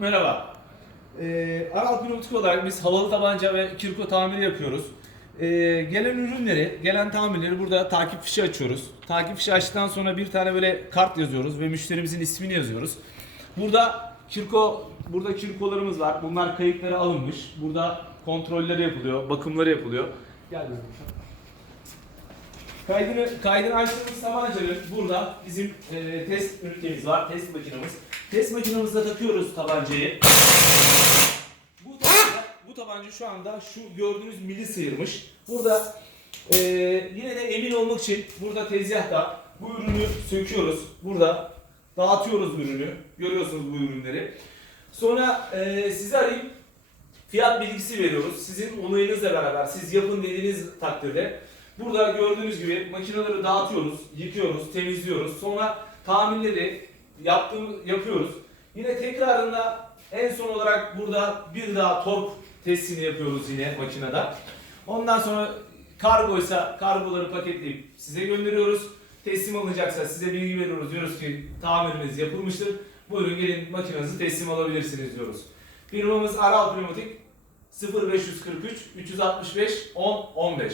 Merhaba. Ee, Aral Pneumatik olarak biz havalı tabanca ve kirko tamiri yapıyoruz. Ee, gelen ürünleri, gelen tamirleri burada takip fişi açıyoruz. Takip fişi açtıktan sonra bir tane böyle kart yazıyoruz ve müşterimizin ismini yazıyoruz. Burada kirko, burada kirkolarımız var. Bunlar kayıtları alınmış. Burada kontrolleri yapılıyor, bakımları yapılıyor. Gel bir Kaydını, kaydını açtığımız tabancanın burada bizim e, test ünitemiz var, test makinamız. Test makinamızda takıyoruz tabancayı. Bu tabanca, bu tabanca şu anda şu gördüğünüz mili sıyırmış. Burada e, yine de emin olmak için burada tezgahta bu ürünü söküyoruz. Burada dağıtıyoruz ürünü. Görüyorsunuz bu ürünleri. Sonra e, sizi arayıp fiyat bilgisi veriyoruz. Sizin onayınızla beraber siz yapın dediğiniz takdirde burada gördüğünüz gibi makineleri dağıtıyoruz, yıkıyoruz, temizliyoruz. Sonra tamirleri yaptığımız yapıyoruz. Yine tekrarında en son olarak burada bir daha tork testini yapıyoruz yine makinede. Ondan sonra kargoysa kargoları paketleyip size gönderiyoruz. Teslim alınacaksa size bilgi veriyoruz. Diyoruz ki tamiriniz yapılmıştır. Buyurun gelin makinenizi teslim alabilirsiniz diyoruz. Firmamız Aral Pneumatik 0543 365 10 15.